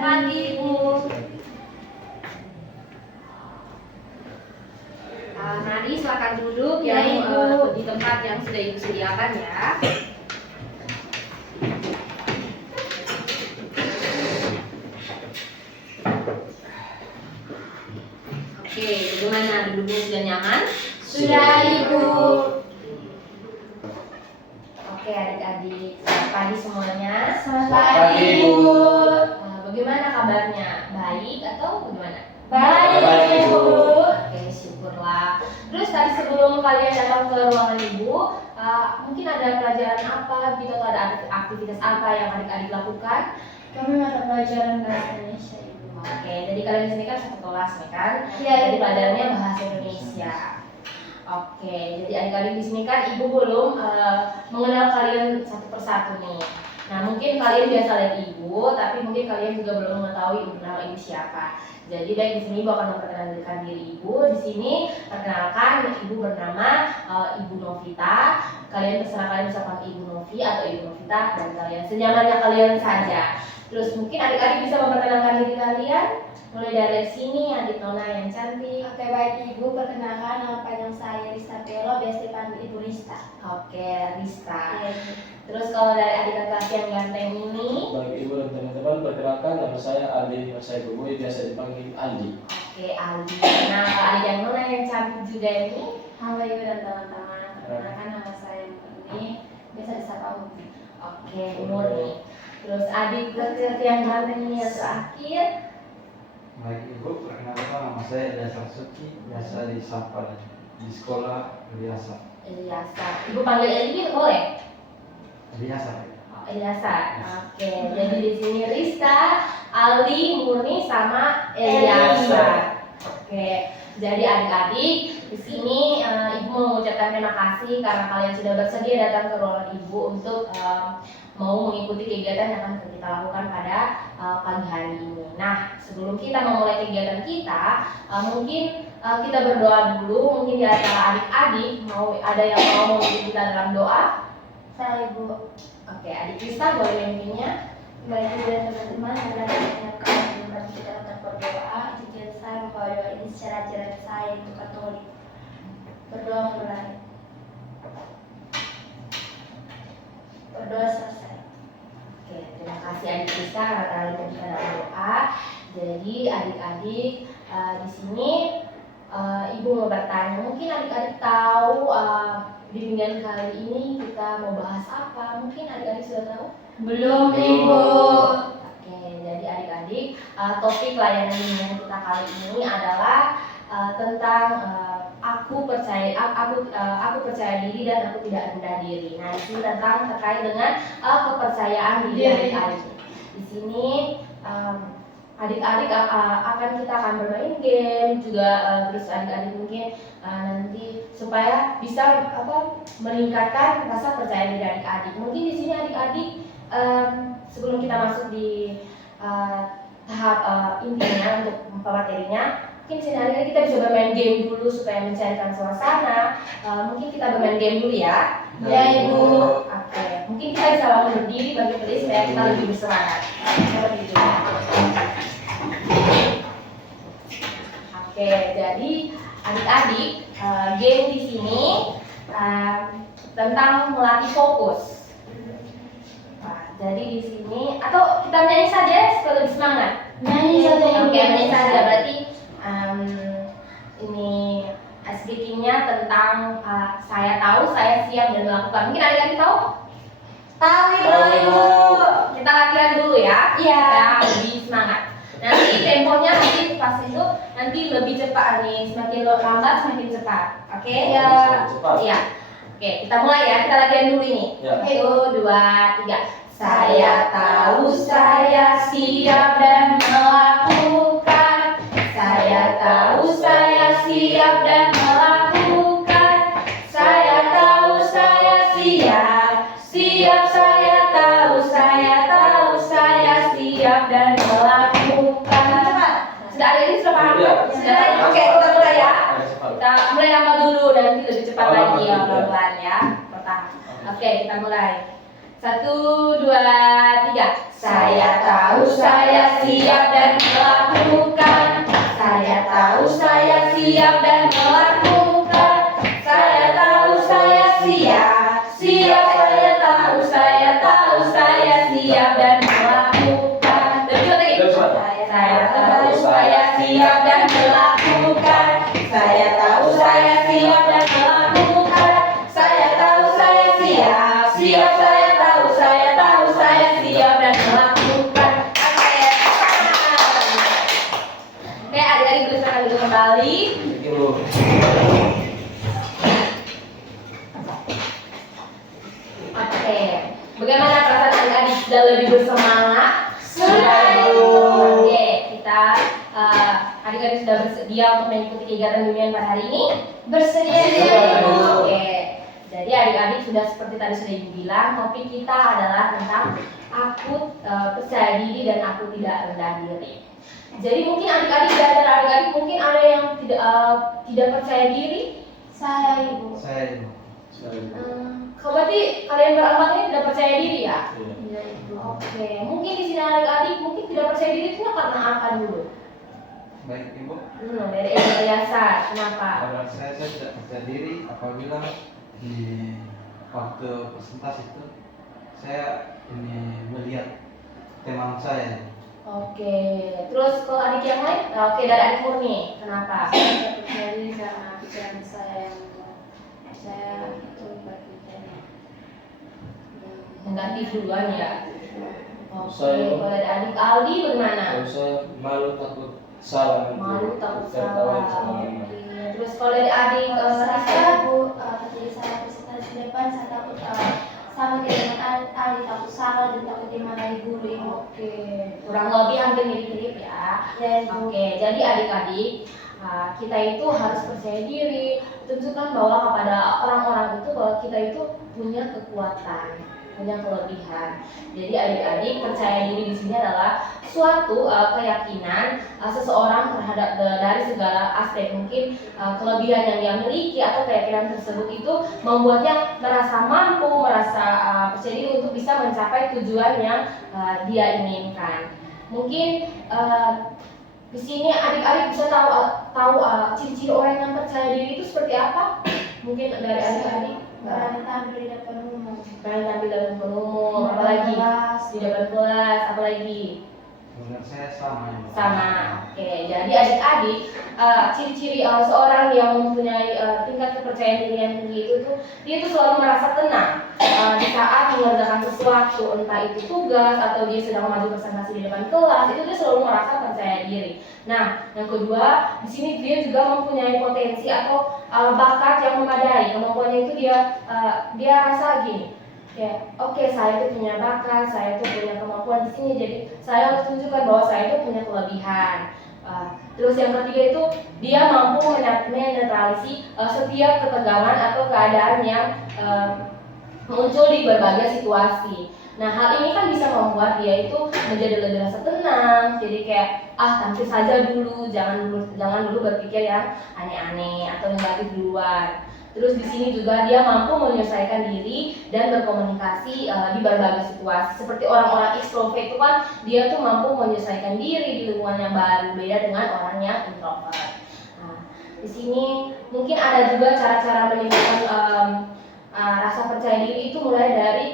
pagi, Ibu. Mari silakan duduk Ya, yang Ibu. di tempat yang sudah Ibu sediakan ya. Oke, bagaimana duduknya sudah nyaman? Sudah, Ibu. Oke, adik-adik, selamat pagi semuanya. Selamat pagi, Ibu. Bagaimana kabarnya? Baik atau bagaimana? Baik, Ibu. Oke, syukurlah. Terus tadi sebelum kalian datang ke ruangan Ibu, mungkin ada pelajaran apa gitu atau ada aktivitas apa yang adik-adik lakukan? Kami mata pelajaran bahasa Indonesia, Ibu. Oke, jadi kalian di sini kan satu kelas ya kan? Iya, Jadi Ibu. pelajarannya bahasa Indonesia. Oke, jadi adik-adik di sini kan Ibu belum mengenal kalian satu persatu nih. Nah, mungkin kalian biasa lihat Ibu, tapi mungkin kalian juga belum mengetahui nama Ibu siapa. Jadi baik di sini Ibu akan memperkenalkan diri Ibu. Di sini perkenalkan Ibu bernama Ibu Novita. Kalian terserah kalian bisa panggil Ibu Novi atau Ibu Novita dan kalian senyamannya kalian saja. Terus mungkin adik-adik bisa memperkenalkan diri kalian. Mulai dari sini, adik Nona yang cantik. Oke, baik, Ibu. Perkenalkan, nama panjang saya Rista Pelo, biasa dipanggil Ibu Rista. Oke, Rista. Iya, Ibu. Terus kalau dari adik kelas yang ganteng ini, Bagi ibu dan teman-teman, perkenalkan nama saya Aldi Masai Bumui, biasa dipanggil Aldi. oke Aldi. Nah, kalau adik yang Nona yang cantik juga ini, Halo, Ibu dan teman-teman. Perkenalkan, nama saya Murni, biasa disapa Murni. oke Murni. Terus adik kelas yang ganteng ini yang terakhir, Baik Ibu, perkenalkan nama saya Dasar Suci, biasa disapa di sekolah biasa. Eliasa. Ibu panggil Eli boleh? Biasa. Eliasa. Oke, jadi di sini Rista, Aldi, Murni sama Eliasa. Oke, jadi adik-adik di sini Ibu mau mengucapkan terima kasih karena kalian sudah bersedia datang ke ruangan Ibu untuk mau mengikuti kegiatan yang akan kita lakukan pada pagi hari ini. Nah, sebelum kita memulai kegiatan kita, mungkin kita berdoa dulu. Mungkin di antara adik-adik ada yang mau memimpin kita dalam doa. Saya, Ibu. Oke, adik Krista boleh memimpinnya. Baik, Ibu dan teman-teman, adalah menyiapkan membantu kita untuk berdoa. Izinkan saya membawa doa ini secara ajaran saya untuk Katolik. Berdoa mulai. Berdoa selesai. Oke, terima kasih adik Krista karena telah memimpin kita dalam doa. Jadi adik-adik di sini Ibu mau bertanya, mungkin adik-adik tahu bimbingan kali ini kita mau bahas apa? Mungkin adik-adik sudah tahu? Belum, Ibu. Oke, jadi adik-adik topik layanan bimbingan kita kali ini adalah tentang aku percaya diri dan aku tidak rendah diri. Nah, ini tentang terkait dengan kepercayaan diri adik-adik. Di sini adik-adik kita akan bermain game juga, terus adik-adik mungkin nanti supaya bisa meningkatkan rasa percaya diri adik-adik. Mungkin di sini adik-adik sebelum kita masuk di tahap intinya untuk materinya, mungkin di sini adik-adik kita bisa bermain game dulu supaya mencairkan suasana. Mungkin kita bermain game dulu ya. Ya, Ibu. Oke, mungkin kita bisa bangun berdiri bagi berdiri supaya kita lebih bersemangat. Seperti itu ya. Oke, jadi adik-adik game di sini tentang melatih fokus. Nah, jadi di sini atau kita nyanyi saja supaya lebih semangat. Nyanyi saja, Ibu. Oke, nyanyi saja berarti ini speakingnya tentang saya tahu, saya siap dan melakukan. Mungkin adik-adik tahu? Tahu, Ibu. Kita latihan dulu ya. Iya. Supaya lebih semangat. Nanti temponya nanti pas itu nanti lebih cepat nih, semakin lambat semakin cepat. Oke? Ya. Cepat. Iya. Oke, kita mulai ya. Kita latihan dulu ini. Ya. 1, 2, 3. Saya tahu saya siap dan melakukan. Saya tahu saya siap dan melakukan. Saya tahu saya siap. Siap saya tahu saya siap dan melakukan. Sudah ada ini sudah paham? Iya. Sudah. Oke, kita mulai ya. Ayo, cepat. Kita mulai lama dulu nanti lebih cepat Oh, lagi ya lambat dulu, ya. pelan-pelan ya. Pertama. Oke, kita mulai. 1, 2, 3. tiga. Saya tahu saya siap dan melakukan. Saya tahu saya siap dan melakukan. Saya tahu saya siap. Siap saya tahu saya siap dan melakukan. Saya tahu saya siap dan melakukan. Saya tahu saya siap dan melakukan. Saya tahu saya siap. Siap saya tahu saya siap dan melakukan. Oke, adik-adik berusaha dulu kembali. Dulu. Oke, bagaimana perasaan adik-adik sudah lebih bersemangat? Sudah. Oke, kita adik-adik sudah bersedia untuk mengikuti kegiatan bimbingan pada hari ini? Bersedia. Oke, jadi adik-adik sudah seperti tadi sudah ibu bilang, topik kita adalah tentang aku percaya diri dan aku tidak rendah diri. Jadi mungkin adik-adik di antara adik-adik mungkin ada yang tidak percaya diri. Saya ibu. Saya ibu. Berarti kalian berempat ini tidak percaya diri ya? Iya. Iya ibu. Oke, mungkin di sini adik-adik mungkin tidak percaya diri itu karena apa dulu? Baik ibu. Dari biasa. Kenapa? Kalau saya tidak percaya diri apabila di waktu presentasi itu saya ini melihat teman saya. Oke, terus kalau adik yang lain? Oke, dari adik Murni, kenapa? Saya tidak percaya diri karena pikiran saya yang saya itu berpikir Negatif duluan ya. Oke, Saya- kalau dari adik Aldi bagaimana? Kalau saya malu takut salah nanti. Malu takut Tertawain salah. sama Oke. teman. Terus kalau dari adik saya Rizka? ibu ketika saya presentasi di depan saya takut sama dengan Ali takut salah dan takut dimarahi guru ibu. Oke, kurang lebih hampir mirip-mirip ya. Ya ibu. Oke, jadi adik-adik kita itu harus percaya diri, tunjukkan bahwa kepada orang-orang itu bahwa kita itu punya kekuatan, punya kelebihan. Jadi adik-adik percaya diri di sini adalah suatu keyakinan seseorang terhadap dari segala aspek. Mungkin kelebihan yang dia miliki atau keyakinan tersebut itu membuatnya merasa mampu, merasa percaya diri untuk bisa mencapai tujuan yang dia inginkan. Mungkin di sini adik-adik bisa tahu ciri-ciri orang yang percaya diri itu seperti apa? Mungkin dari adik-adik Berani tampil di depan umum. berani tampil dalam depan umum, apalagi di depan kelas, apalagi Menurut saya sama ibu. sama. Oke, jadi adik-adik ciri-ciri seorang yang mempunyai tingkat kepercayaan diri yang tinggi itu tuh dia tuh selalu merasa tenang di saat mengerjakan sesuatu, entah itu tugas atau dia sedang maju presentasi di depan kelas, itu dia selalu merasa percaya diri. Nah, yang kedua di sini dia juga mempunyai potensi atau bakat yang memadai. Kemampuannya itu dia rasa gini. Oke, saya itu punya bakat, saya itu punya kemampuan di sini, jadi saya harus tunjukkan bahwa saya itu punya kelebihan. Terus yang ketiga itu dia mampu menetralisi setiap ketegangan atau keadaan yang muncul di berbagai situasi. Nah, hal ini kan bisa membuat dia itu menjadi lebih rasa tenang. Jadi kayak tampil saja dulu, jangan dulu berpikir yang aneh-aneh atau negatif duluan. Terus di sini juga dia mampu menyelesaikan diri dan berkomunikasi di berbagai situasi. Seperti orang-orang ekstrovert itu kan dia tuh mampu menyelesaikan diri di lingkungan yang baru, beda dengan orang yang introvert. Nah, di sini mungkin ada juga cara-cara meningkatkan rasa percaya diri itu mulai dari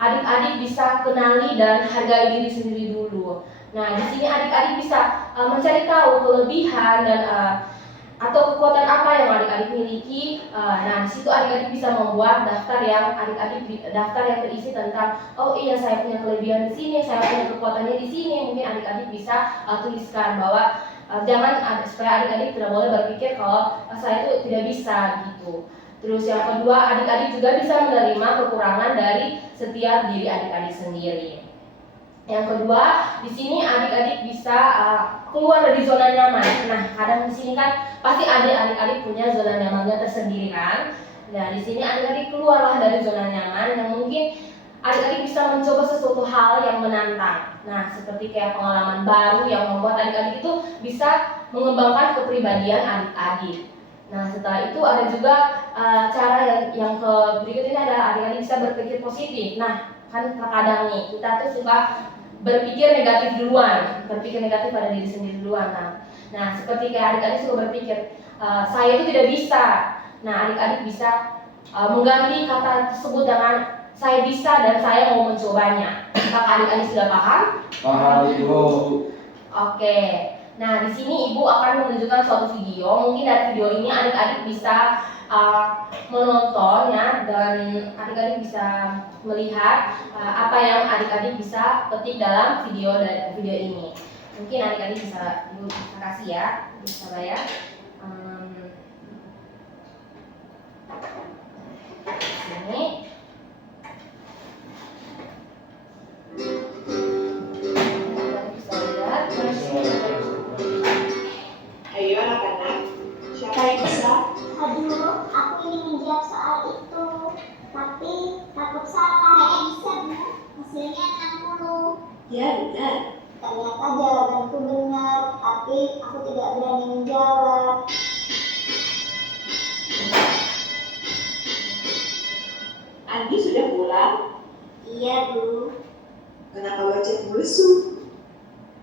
adik-adik bisa kenali dan hargai diri sendiri dulu. Nah, di sini adik-adik bisa mencari tahu kelebihan dan atau kekuatan apa yang adik-adik miliki. Nah, di situ adik-adik bisa membuat daftar yang berisi tentang saya punya kelebihan di sini, saya punya kekuatannya di sini. Mungkin adik-adik bisa tuliskan bahwa supaya adik-adik tidak boleh berpikir kalau saya itu tidak bisa gitu. Terus yang kedua, adik-adik juga bisa menerima kekurangan dari setiap diri adik-adik sendiri. Yang kedua, di sini adik-adik bisa keluar dari zona nyaman. Nah, kadang di sini kan pasti adik-adik punya zona nyamannya tersendiri kan. Nah, di sini adik-adik keluarlah dari zona nyaman yang mungkin adik-adik bisa mencoba sesuatu hal yang menantang. Nah, seperti kayak pengalaman baru yang membuat adik-adik itu bisa mengembangkan kepribadian adik-adik. Nah, setelah itu ada juga cara yang berikut ini adalah adik-adik bisa berpikir positif. Nah, kan terkadang nih kita tuh suka berpikir negatif duluan, berpikir negatif pada diri sendiri duluan. Nah seperti kayak adik-adik suka berpikir saya itu tidak bisa. Nah adik-adik bisa mengganti kata tersebut dengan saya bisa dan saya mau mencobanya. Apakah adik-adik sudah paham? Paham Ibu. Oke. Nah di sini ibu akan menunjukkan suatu video. Mungkin dari video ini adik-adik bisa menonton ya, dan adik-adik bisa melihat apa yang adik-adik bisa petik dalam video dari video ini. Mungkin adik-adik bisa kasih ya, bisa ya. Sini. Bisa lihat. Ayo anak-anak, siapa yang bisa? Aduh, aku ingin menjawab soal itu, tapi takut salah. Saya bisa, Bu. Hasilnya 60. Ya benar. Ternyata jawabanku benar, tapi aku tidak berani menjawab. Andi sudah pulang? Iya, Bu. Kenapa wajahmu lesu?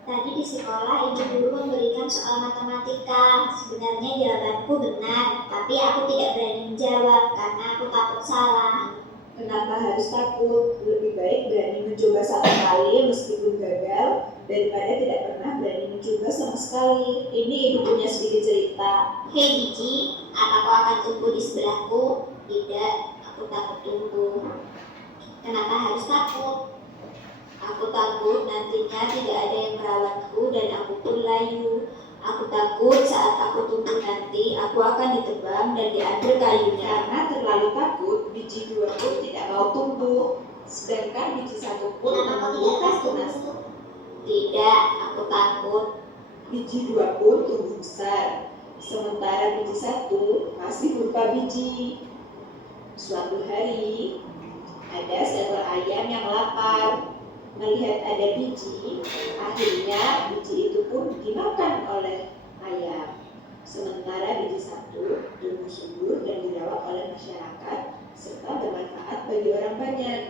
Tadi di sekolah ibu guru memberikan soal matematika. Sebenarnya jawabanku benar, tapi aku tidak berani menjawab karena aku takut salah. Kenapa harus takut? Lebih baik berani mencoba satu kali meskipun gagal daripada tidak pernah berani mencoba sama sekali. Ini ibu punya sedikit cerita. Hei Biji, apa kau akan tumbuh di sebelahku? Tidak, aku takut tumbuh. Kenapa harus takut? Aku takut nantinya tidak ada yang merawatku dan aku pun layu. Aku takut saat aku tumbuh nanti, aku akan ditebang dan diambil kayunya. Karena terlalu takut, biji 2 pun tidak mau tumbuh. Sedangkan biji 1 pun Kenapa kau tidak menumbuh tunas. takut? Tidak, aku takut. Biji 2 pun tumbuh besar. Sementara biji 1 masih berupa biji. Suatu hari, ada seekor ayam yang lapar. Melihat ada biji, akhirnya biji itu pun dimakan oleh ayam. Sementara biji 1 tumbuh subur dan dirawat oleh masyarakat serta bermanfaat bagi orang banyak.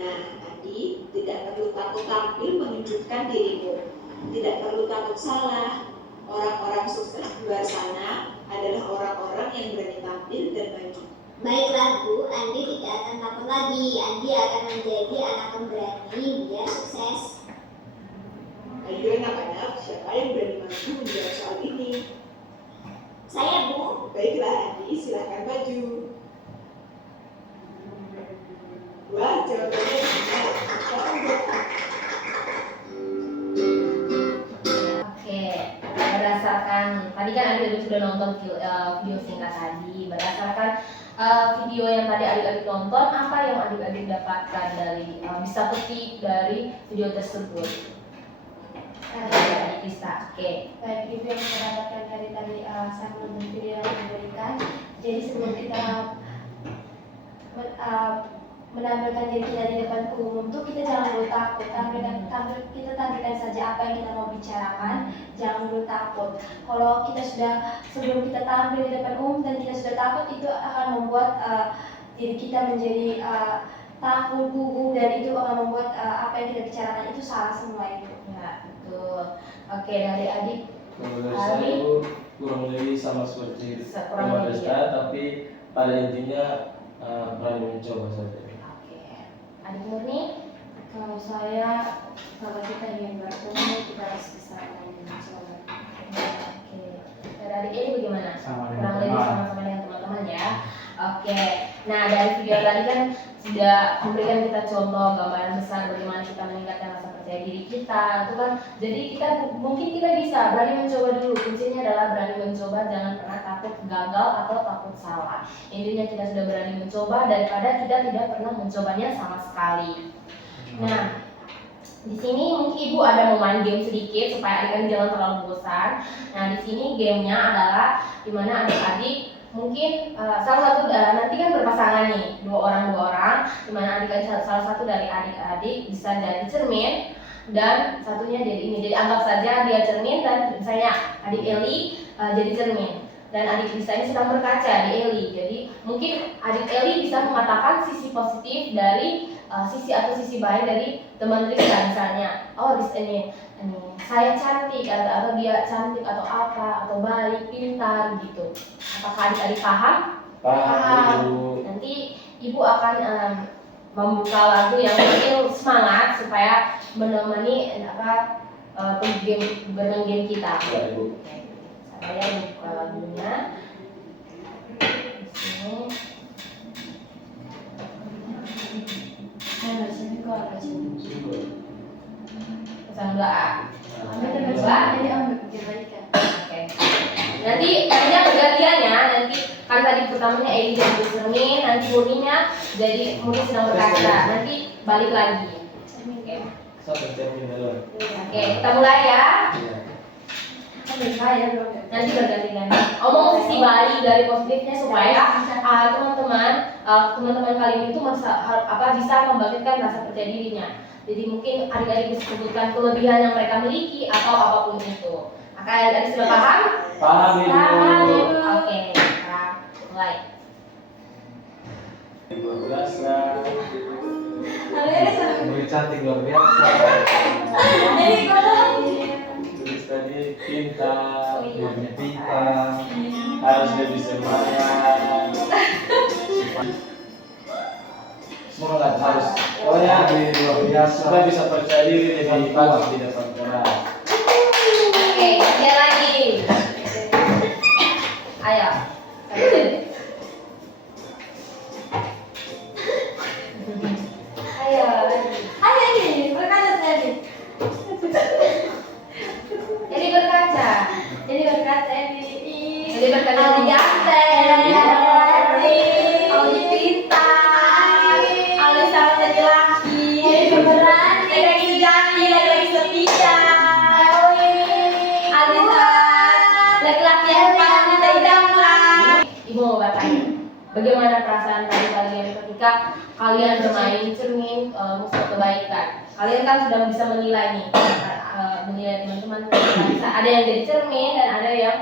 Nah, Adi, tidak perlu takut tampil menunjukkan dirimu. Tidak perlu takut salah. Orang-orang sukses di luar sana adalah orang-orang yang berani tampil dan maju. Baiklah Bu, Andi tidak akan takut lagi. Andi akan menjadi anak pemberani biar sukses. Ayo anak-anak, siapa yang berani maju menjawab soal ini? Saya Bu. Baiklah Adi, silahkan maju. Wah, jawabannya benar. Siapa Oke, berdasarkan tadi kan adik-adik sudah nonton video singkat tadi. Berdasarkan video yang tadi adik-adik nonton, apa yang adik-adik dapatkan dari bisa petik dari video tersebut? Adik bisa. Oke. Baik, itu yang kita dapatkan dari tadi saya menonton video yang diberikan. Jadi sebelum kita menampilkan diri kita di depan umum tuh kita jangan dulu takut. Kita tampilkan saja apa yang kita mau bicarakan, jangan dulu takut. Kalau kita sudah sebelum kita tampil di depan umum dan kita sudah takut, itu akan membuat diri kita menjadi takut, gugup, dan itu akan membuat apa yang kita bicarakan itu salah semua itu. Ya, betul. Oke, dari adik Kalau dari saya itu kurang lebih sama seperti Kurang yang ada lebih, sekarang, tapi pada intinya berani mencoba saja. Oke. Adik Murni? Kalau saya, kalau kita ingin bertemu, kita harus bisa mencoba. Oke. Dari adik ini bagaimana? Sama dengan Kurang lebih teman. sama-sama dengan teman-teman ya. Oke. Nah, dari video tadi kan sudah memberikan kita contoh gambaran besar bagaimana kita meningkatkan rasa percaya diri kita. Itu kan jadi kita mungkin kita bisa berani mencoba dulu. Kuncinya adalah berani mencoba, jangan pernah takut gagal atau takut salah. Intinya kita sudah berani mencoba daripada kita tidak pernah mencobanya sama sekali. Nah, di sini mungkin ibu ada mau main game sedikit supaya adik-adik jangan terlalu bosan. Nah, di sini gamenya adalah dimana adik-adik mungkin salah satu nanti kan berpasangan nih dua orang, dimana adik-adik salah satu dari adik-adik bisa jadi cermin dan satunya jadi ini. Jadi anggap saja dia cermin dan misalnya adik Eli jadi cermin. Dan adik Lisa ini sedang berkaca di Eli. Jadi mungkin adik Eli bisa mengatakan sisi positif dari sisi atau sisi baik dari teman Rizka, misalnya ini saya cantik atau dia cantik atau apa atau baik, pintar gitu. Apakah adik-adik paham? Paham Ibu. Nanti Ibu akan membuka lagu yang bikin semangat supaya menemani bermain game kita. Ya Ibu. Oke, saya buka lagunya. Di sini. Pesan doa. Oke. Nanti tadinya pergantian ya. Nanti kan tadi pertamanya Edi jadi cermin, nanti Murninya jadi Murni sedang berkaca. Nanti balik lagi. Oke. Satu cermin dulu. Oke, kita mulai ya. Iya. Nanti berganti-ganti. Omong sisi baik dari positifnya supaya teman-teman kalian itu bisa membangkitkan rasa percaya dirinya. Jadi mungkin adik-adik bisa sebutkan kelebihan yang mereka miliki atau apapun itu. Maka adik-adik sudah paham? Paham Ibu. Oke, kita mulai. Luar biasa. Lebih cantik luar biasa. Tulis tadi pintar, Lebih pintar. harus lebih semangat. Semangat harus. Pokoknya Lebih luar biasa. supaya bisa percaya diri lebih kuat di depan orang. Oke, dia lagi. Ayo. Ayo lagi. Jadi berkaca. Jadi berkaca Aldi ganteng, Aldi pintar, Aldi sangat laki-laki, laki-laki sejati, laki-laki setia, Aldi laki-laki yang paling kita idamkan. Ibu mau bertanya, bagaimana perasaan tadi kalian ketika kalian bermain cermin musuh kebaikan? Kalian kan sudah bisa menilai nih, menilai teman-teman. Ada yang jadi cermin dan ada yang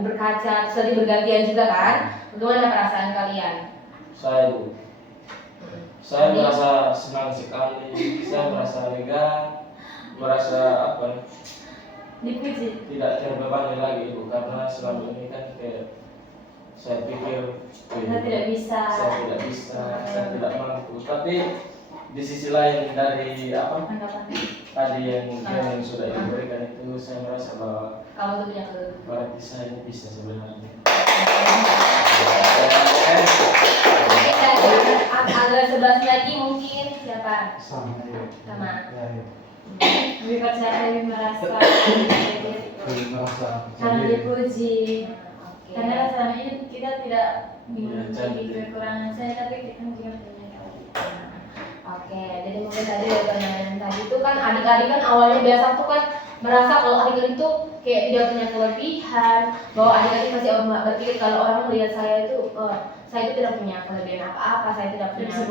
berkaca, tadi bergantian juga kan? Bagaimana perasaan kalian? Saya Bu, saya merasa senang sekali. Saya merasa lega, merasa Dipuji. tidak terbebani lagi Bu, karena selama ini kan kayak saya pikir Kita tidak bisa. saya tidak mampu. Tapi di sisi lain dari tadi yang sudah diberikan itu, saya merasa bahwa Kamu tuh punya kelebihan. berarti saya ini bisa sebenarnya. Ada 11 lagi mungkin siapa? Sama ya. Sama. Ya, ya. Lebih percaya, lebih merasa, Lebih merasa karena percaya diri. dipuji. Oke. Karena selama ini kita tidak memiliki cantik. kekurangan saya, tapi kita juga punya kelebihan. Oke, jadi mungkin tadi dari pertanyaan tadi itu kan adik-adik kan awalnya biasa tuh kan merasa kalau adik-adik itu kayak tidak punya kelebihan, bahwa adik-adik masih berpikir kalau orang melihat saya itu tidak punya kelebihan apa-apa, saya tidak bisa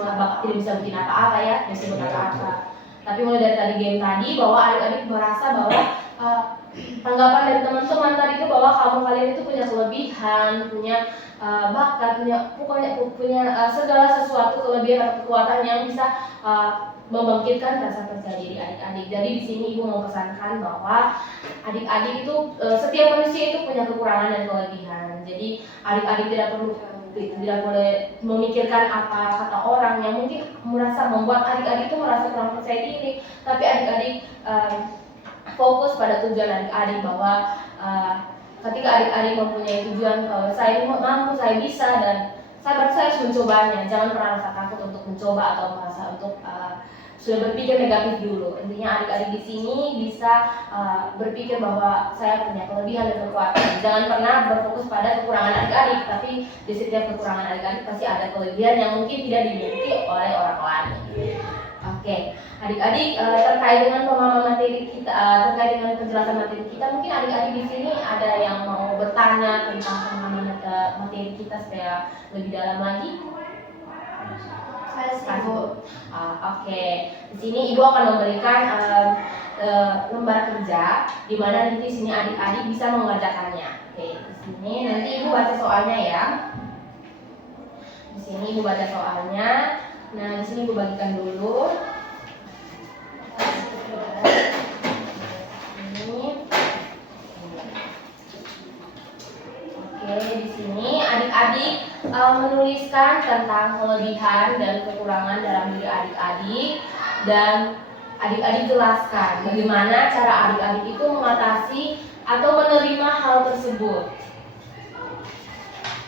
bikin apa-apa ya, tidak bisa buat apa-apa. Tapi mulai dari tadi game tadi bahwa adik-adik merasa bahwa tanggapan dari teman-teman tadi itu bahwa kalian itu punya kelebihan, punya bakat, punya segala sesuatu kelebihan atau kekuatan yang bisa membangkitkan rasa percaya diri adik-adik. Jadi di sini ibu mau pesankan bahwa adik-adik itu setiap manusia itu punya kekurangan dan kelebihan. Jadi adik-adik tidak boleh memikirkan apa kata orang yang mungkin membuat adik-adik itu merasa kurang percaya diri. Tapi adik-adik fokus pada tujuan adik-adik bahwa ketika adik-adik mempunyai tujuan kalau saya mampu, saya bisa dan saya harus mencobanya. Jangan pernah rasa takut untuk mencoba atau merasa untuk sudah berpikir negatif dulu. Intinya adik-adik di sini bisa berpikir bahwa saya punya kelebihan dan kekuatan. Jangan pernah berfokus pada kekurangan adik-adik, tapi di setiap kekurangan adik-adik pasti ada kelebihan yang mungkin tidak dimiliki oleh orang lain. Oke, adik-adik terkait dengan pemahaman materi kita, terkait dengan penjelasan materi kita, mungkin adik-adik di sini ada yang mau bertanya tentang pemahaman materi kita supaya lebih dalam lagi? Oke, di sini ibu akan memberikan lembar kerja, di mana nanti di sini adik-adik bisa mengerjakannya. Oke, di sini nanti ibu baca soalnya ya. Di sini ibu baca soalnya. Nah, di sini Ibu bagikan dulu. Ini. Oke, di sini adik-adik menuliskan tentang kelebihan dan kekurangan dalam diri adik-adik, dan adik-adik jelaskan bagaimana cara adik-adik itu mengatasi atau menerima hal tersebut.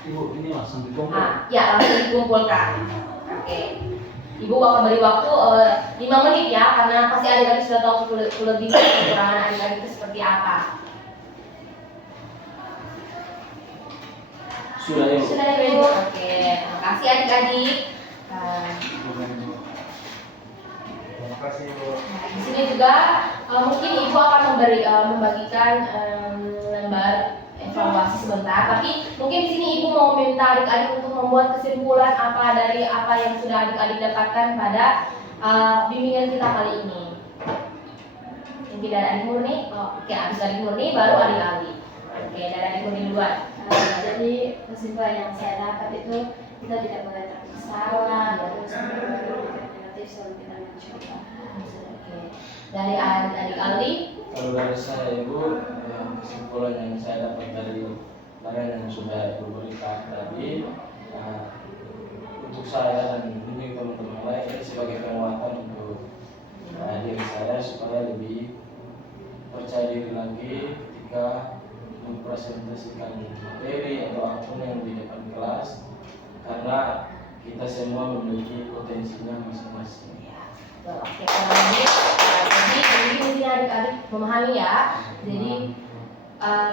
Ibu, ini langsung dikumpul. Ya, langsung dikumpulkan. Oke. Ibu akan beri waktu 5 menit ya, karena pasti adik-adik sudah tahu kelebihan dan kekurangan adik-adik itu seperti apa. Sudah ya. Sudah ya, Ibu. Oke, terima kasih adik-adik. Terima kasih, Ibu. Nah, di sini juga mungkin Ibu akan membagikan lembar evaluasi sebentar, tapi mungkin di sini Ibu mau minta adik-adik untuk membuat kesimpulan apa dari apa yang sudah adik-adik dapatkan pada bimbingan kita kali ini. Mungkin dari adik Murni. Oke, habis adik Murni baru adik-adik. Oke, dari adik Murni duluan. Jadi kesimpulan yang saya dapat itu kita tidak boleh takut salah, terus negatif selalu kita mencoba. Oke, dari adik Ali. Kalau dari saya Ibu, kesimpulan yang saya dapat dari layanan yang sudah Ibu berikan tadi, untuk saya dan ini teman-teman lain ini sebagai penguatan untuk diri saya supaya lebih percaya diri lagi ketika mempresentasikan materi atau apapun yang di depan kelas, karena kita semua memiliki potensinya masing-masing. Oke, jadi di sini adik-adik memahami ya. Jadi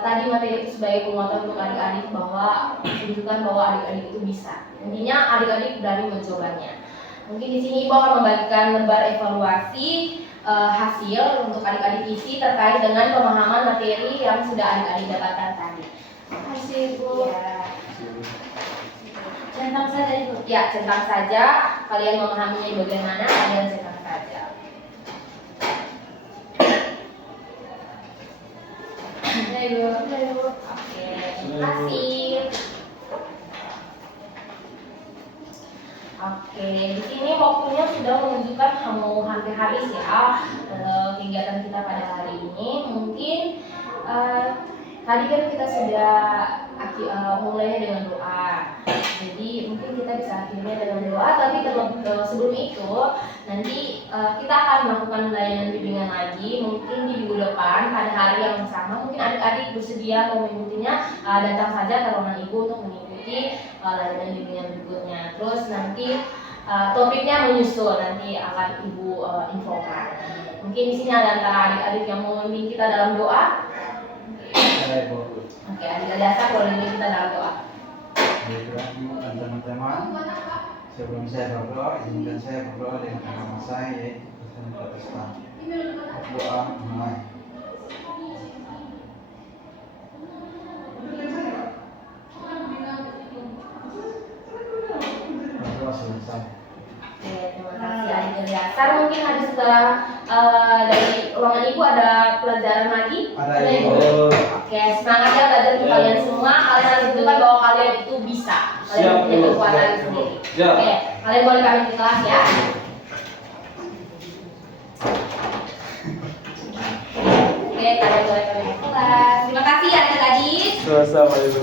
tadi materi itu sebagai penguatan untuk adik-adik bahwa menunjukkan bahwa adik-adik itu bisa. Intinya adik-adik berani mencobanya. Mungkin di sini Ibu akan membagikan lembar evaluasi hasil untuk adik-adik isi terkait dengan pemahaman materi yang sudah adik-adik dapatkan tadi. Terima kasih, Bu. Ya. Centang saja, Ibu. Ya, centang saja. Kalian memahaminya bagaimana, kalian centang saja. Ya, Ibu. Oke, terima kasih. Oke, di sini waktunya sudah menunjukkan mau hampir habis ya kegiatan kita pada hari ini. Mungkin tadi kan kita sudah mulainya dengan doa. Jadi mungkin kita bisa akhirnya dengan doa, tapi sebelum itu nanti kita akan melakukan layanan bimbingan lagi. Mungkin di minggu depan pada hari yang sama. Mungkin adik-adik bersedia mau mengikutinya, datang saja ke ruangan Ibu untuk mengikuti layanan bimbingan berikutnya. Terus nanti topiknya menyusul, nanti akan Ibu infokan. Mungkin di sini ada antara adik-adik yang mau memimpin kita dalam doa. Oke, adik-adik dasar boleh memimpin kita dalam doa. Baiklah, Ibu dan teman-teman, sebelum saya berdoa, izinkan saya berdoa dengan agama saya, yaitu Kristen Protestan. Doa mulai. Berdoa selesai. Oke, terima kasih adik-adik dasar. Mungkin habis setelah dari ruangan Ibu ada pelajaran lagi? Ada, Ibu. Ibu. Oke, semangat ya belajar untuk kalian semua. Kalian harus tunjukkan bahwa kalian itu bisa. Kalian Siap, punya Ibu. kekuatan Siap, sendiri. Siap. Oke, kalian boleh pamit ke kelas ya. Oke, kalian boleh pamit ke kelas. Terima kasih adik-adik. Sama-sama Ibu.